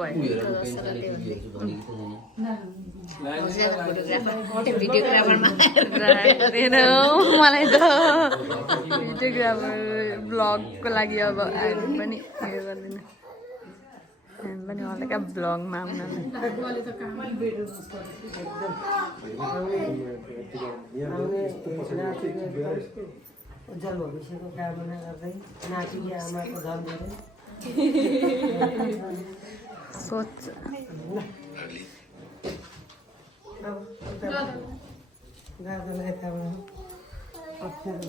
भयो मलाई त भिडियोग्राफर ब्लगको लागि अब हामी पनि उयो गर्दिनँ हामी पनि हल्का ब्लगमा आउनलाई उज्जवल भविष्यको कामना गर्दै नातिले आमाको धन दिँदै सोच दादालाई यताबाट अप्ठ्यारो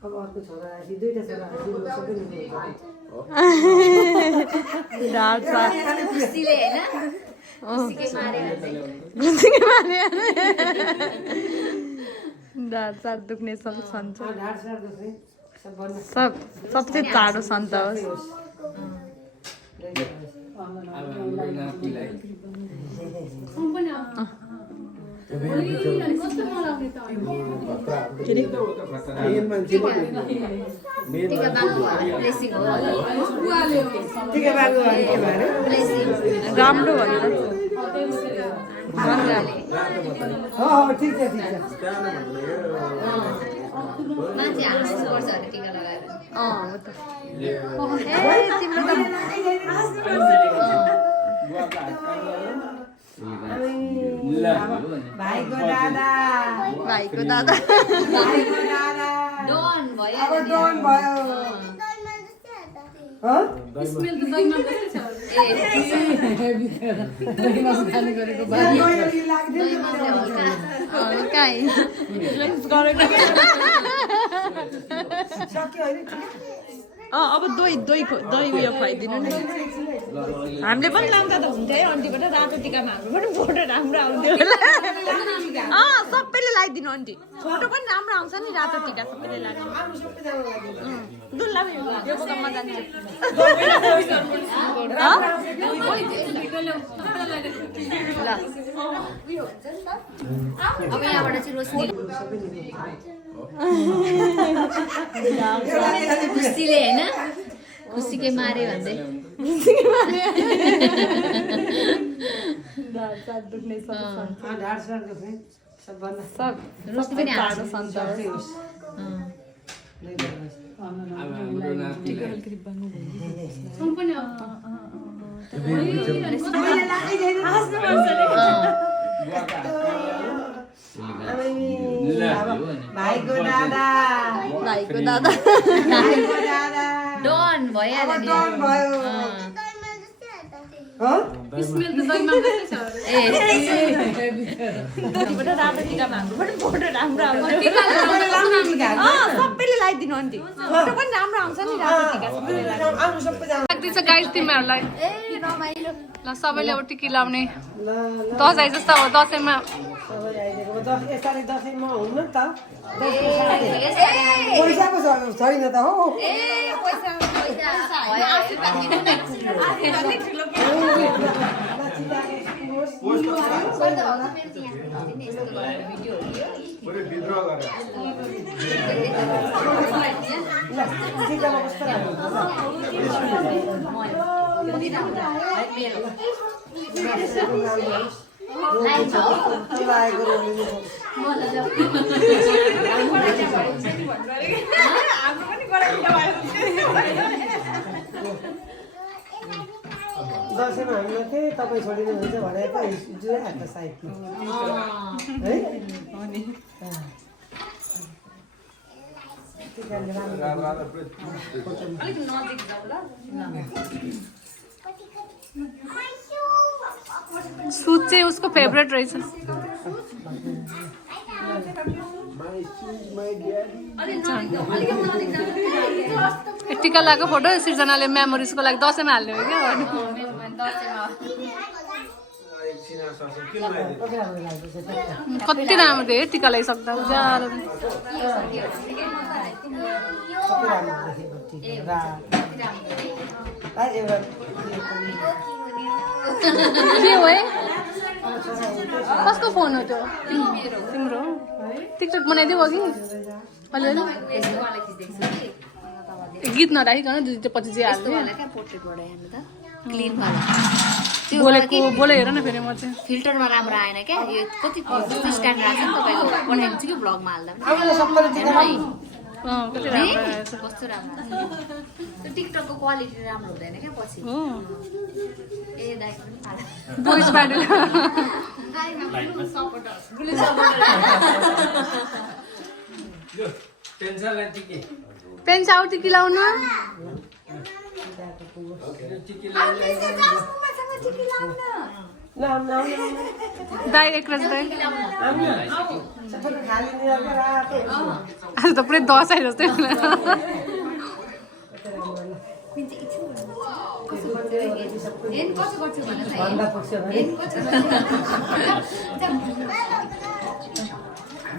अब अर्को छोरा आएपछि दुईवटा छोरा आएपछि सबै ढाड साथ दुख्ने सब सन्छ सबसे चाँडो सन्तोष राम्रो भयो ठिक छ भाइको दादा डन भयो अब दही उयो खुवाइदिनु नि हामीले पनि लाउँदा त हुन्थ्यो है आन्टीबाट रातो टिकामा हाम्रो पनि फोटो राम्रो आउँथ्यो सबैले लगाइदिनु आन्टी फोटो पनि राम्रो आउँछ नि रातो टिका सबैले लगाइदिनु दुल्ला यो बोकामा जान्छु अब यहाँबाट चाहिँ रोशनी खुसीले होइन खुसीकै मारे भन्दै रोशनी पनि हाल्छ भाइको दादा डन भइहाल्यो नि सबैले लगाइदिनु आन्टी फोटो पनि राम्रो आउँछ नि रातो टिका लाग्दैछ गाइस तिमीहरूलाई ल सबैले अब टिकी लाउने दसैँ जस्तो हो दसैँमा दसैँमा हुनु त पैसाको छैन त हो दसैँमा हामीलाई चाहिँ तपाईँ छोडिदिनुहुन्छ भनेको जुरै हात साइडमा है सुट चाहिँ उसको फेभरेट रहेछ टिका लगाएको फोटो सृजनाले मेमोरिजको लागि दसैँमा हाल्ने हो क्या कति राम्रो थियो टिका लगाइसक्दा उज्यालो के हो है कसको फोन हो त्यो तिम्रो टिकटक बनाइदिऊ अघि अलिअलि गीत नराखिकन त्यो पछि चाहिँ हाल्ने बोले हेर न फेरि म चाहिँ फिल्टरमा राम्रो आएन क्या यो कति स्ट्यान्ड राख्छ नि तपाईँको पठाइदिन्छु कि भ्लगमा हाल्दा कति राम्रो कस्तो राम्रो त्यो टिकटकको क्वालिटी राम्रो हुँदैन क्या पछि ए दाइ बोइस ब्यान्ड पेन साउ टिकी लाउनु दाइ एक रज दाइ आज त पुरै दसैँ जस्तै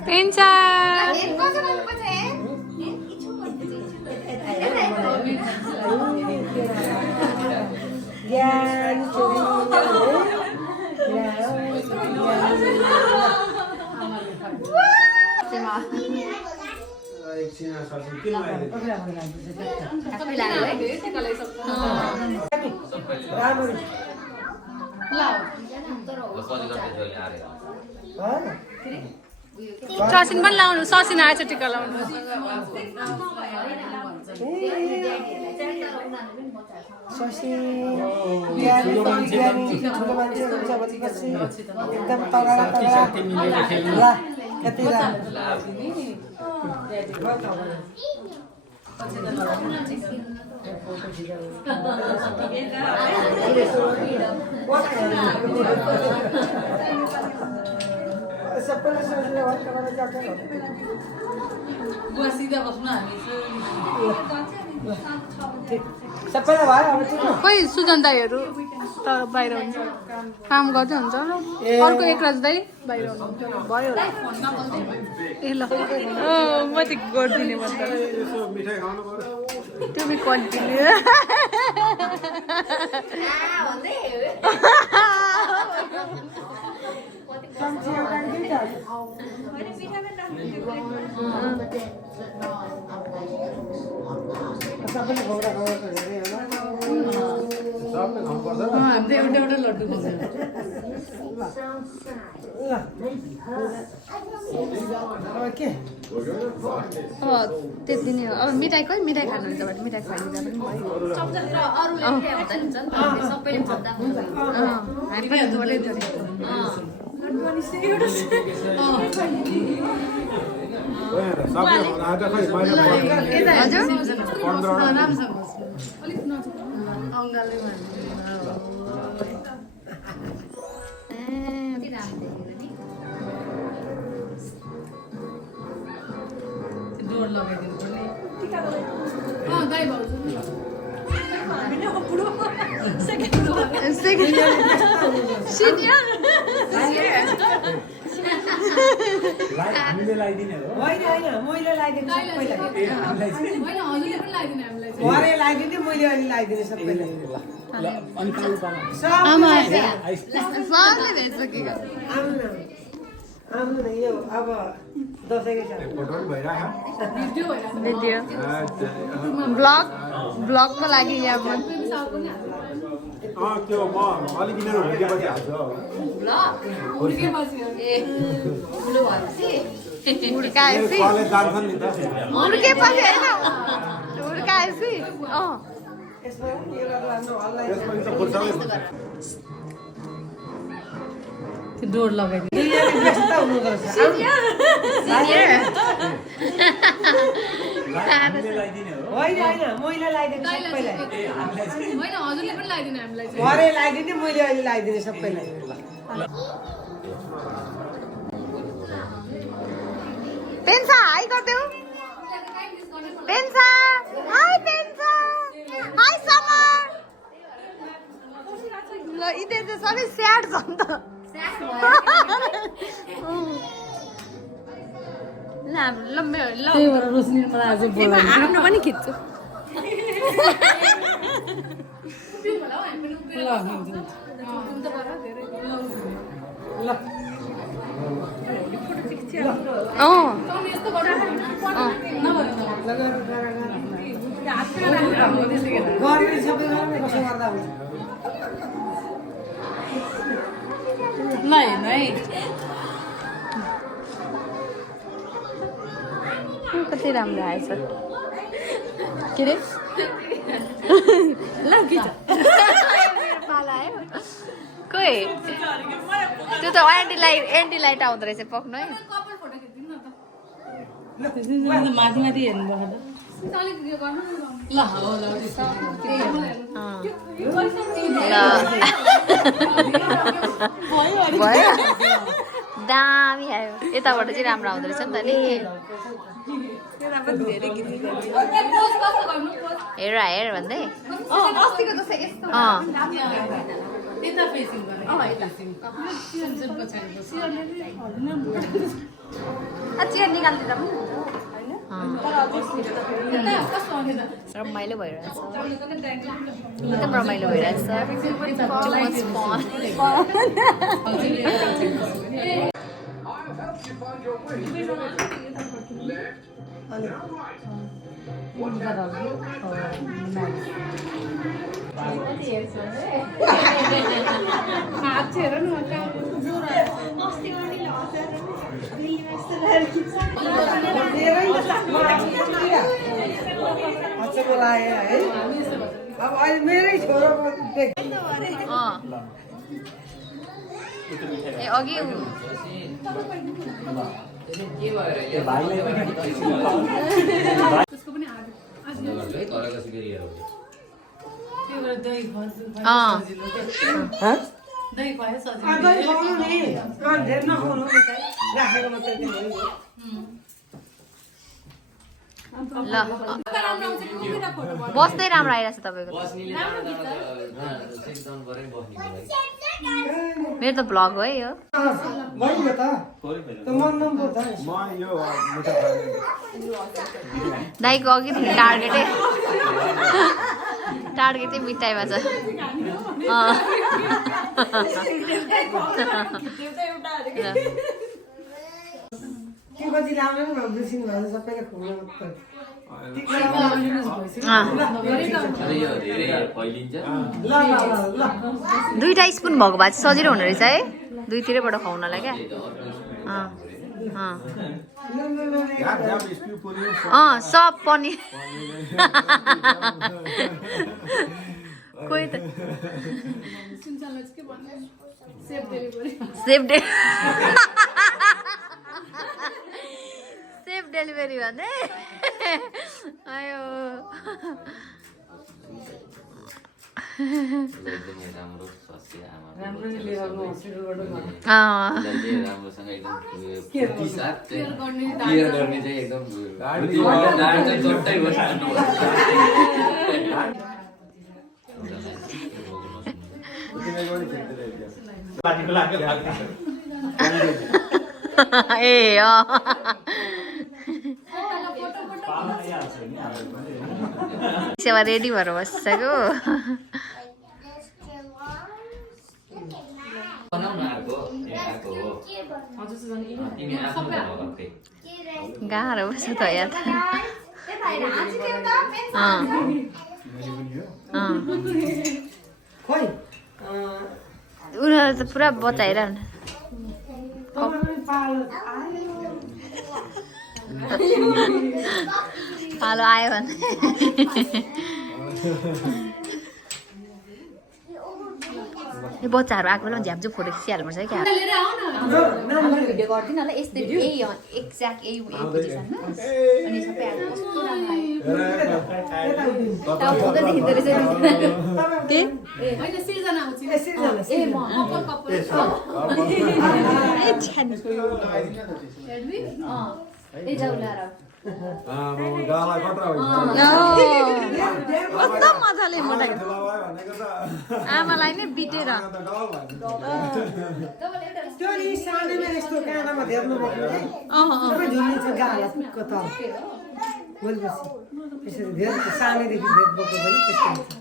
पेन्चा ससिन पनि लाउनु ससिन आएछ टिका लाउनु एकदम तगडा तगडा ल कति सबैले सोच्ने हो तपाईले जान्छ सिधा बस्नु हामी सबैलाई भयो अब ठिक हो खोइ सुजन दाईहरू त बाहिर हुन्छ काम गर्दै हुन्छ अर्को एक राज दाई बाहिर हुनुहुन्छ भयो होला ए ल म त गरिदिने भन्दा त्यो पनि कन्टिन्यू सबैले घोडा घोडा हेरे होला हामीले एउटा एउटा लड्डु खान्छ अब के त्यति नै हो अब मिठाई खोइ मिठाई खानुहुन्छ भने मिठाई खुवाइदिँदा पनि भयो हामी पनि थोरै थोरै डोर लगाइदिनु पर्ने हामीले लाइदिने हो होइन होइन मैले लाइदिने सबैलाई भरे लाइदिने मैले अनि लाइदिने सबैलाई अनि पालु पालु आउनु न यो अब दसैँको भिडियो ब्लगको लागि यहाँ त्यो म अलिक यिनीहरू हुर्केपछि हाल्छु हुर्काएपछि कलेज जान्छन् नि त हुर्केपछि होइन हुर्काएपछि यसमा यो गर्नु हल्ला त्यसपछि त फुर्सदै हुन्छ त्यो डोर लगाइदिनु व्यस्त हुनुहुँदो रहेछ होइन होइन मैले लाइदिने सबैलाई होइन हजुरले पनि लगाइदिनु हामीलाई भरे लाइदिने मैले अहिले लाइदिने सबैलाई पेन्सा हाई गरिदेऊ pencil high pencil high summer ल यिनीहरू चाहिँ सबै स्याड छ नि त ल त्यही भएर रोशनी मलाई आज बोलाइन्छ आफ्नो पनि खिच्छु ल हुन्छ अँ गर्ने सबै गर्ने कसो गर्दा हुन्छ ल हेर्नु है कति राम्रो आएछ के रे ल खिच पाला आयो खोइ त्यो त एन्टी लाइट आउँदो रहेछ पक्नु है माथि माथि हेर्नुपर्छ ल हो ल भयो दामी आयो यताबाट चाहिँ राम्रो आउँदो रहेछ नि त नि हेर हेर भन्दै यता फेसिङ गर्ने जुन पछाडि चियर निकालिदिँदा पनि रमाइलो भइरहेछ एकदम रमाइलो भइरहेछ अब अहिले मेरै छोराको ए अघि दही दही खुवायो सजिलो दही खुवाउनु नि धेर नखाउनु राखेको मात्रै ल बस्दै राम्रो आइरहेछ तपाईँको मेरो त भ्लग हो है यो भयो त मन नम्बर त म यो मिठा खाने दाइको अघिदेखि टार्गेटै मिठाईमा छ के कति राम्रो नि बिर्सिनु भयो सबैले खुवाउनु दुईटा स्पुन भएको भए चाहिँ सजिलो हुने रहेछ है दुईतिरैबाट खुवाउनलाई क्या सब पनिर कोही त सेफ डेलिभरी भन्दै आयो ए सेवा रेडी भएर बसिसक्यो गाह्रो बस्छ त यहाँ उनीहरू त पुरा बचाइरहनु पालो आयो भने यो बच्चाहरू आएको बेला झ्याप्झुप फोटो खिचिहाल्नुपर्छ है क्या भिडियो गरिदिनु होला यस्तै यही एक्ज्याक्ट यही पोजिसनमा अनि सबै आएको कस्तो राम्रो देखिँदो रहेछ कस्तो मजाले मोटाइ आमालाई नै बिटेर त्यो नि सानैमा यस्तो काँडामा धेर्नु पर्यो है सबै झुल्लिन्छ गाला पुक्को त बोलेपछि त्यसरी धेर सानैदेखि धेर बोक्यो भने त्यस्तो हुन्छ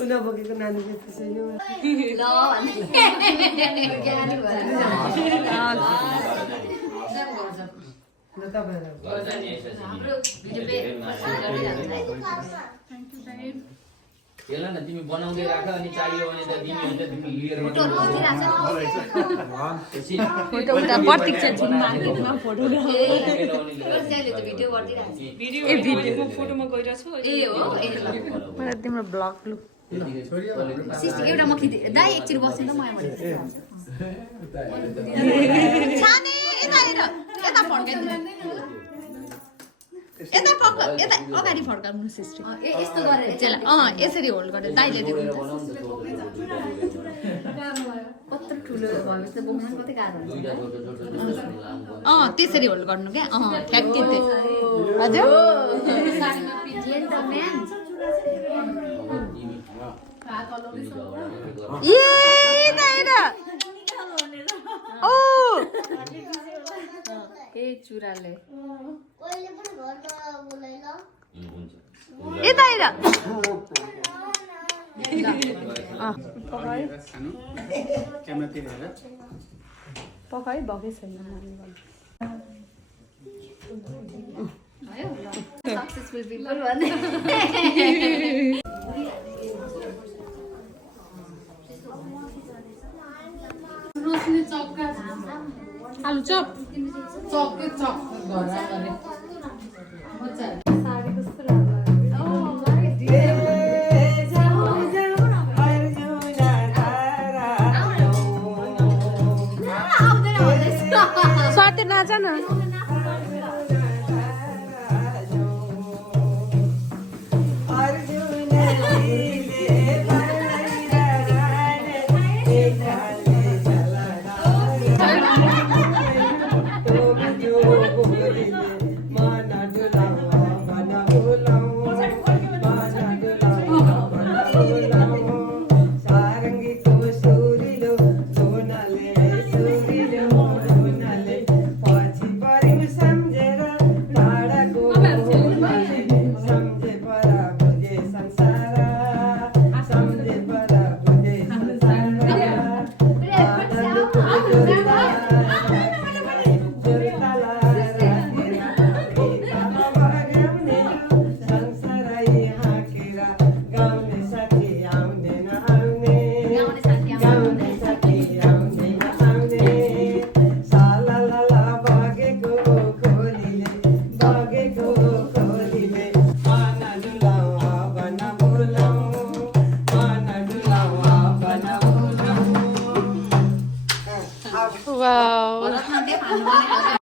उनीहरू बोकेको नानी चाहिँ त्यसरी ल तपाईँहरू हाम्रो भिडियो गरिरहन्छ है हेला न तिमी बनाउँदै राख अनि चाहियो भने त तिमी हुन्छ तिमी लिएर फोटोहरू खिचिरहेको फोटो उता प्रतीक्षा छिन् मार्केटमा फोटो छ अहिले त भिडियो गरिदिरहेको छ ए भिडियोको फोटोमा गइरहेको छु ए हो ए ल मलाई तिम्रो ब्लग लु सिस्टर एउटा म खिचि दाइ एकचोटि बस्नु त म यहाँ छाने यता हेर यता फर्काइदिनु यता फर्क यता अगाडि फर्काउनु सिस्टर यस्तो गरेर त्यसलाई यसरी होल्ड गरेर दाइले दिनु कत्रो ठुलो भएपछि त बोक्न कतै गाह्रो हुन्छ त्यसरी होल्ड गर्नु क्या ठ्याक्कै त्यो हजुर साडीमा पिटिए नि त म्यान ए दाइरा ओ ए चुराले ए दाइरा पकाइ भएकै छैन सक्सेसफुल पिपल भन्ने रोशनी चक्का आलु चप चक्कै चक घर गरे साडी कस्तो राम्रो स्वाति नाच न भरतनाट्यम हाल्नु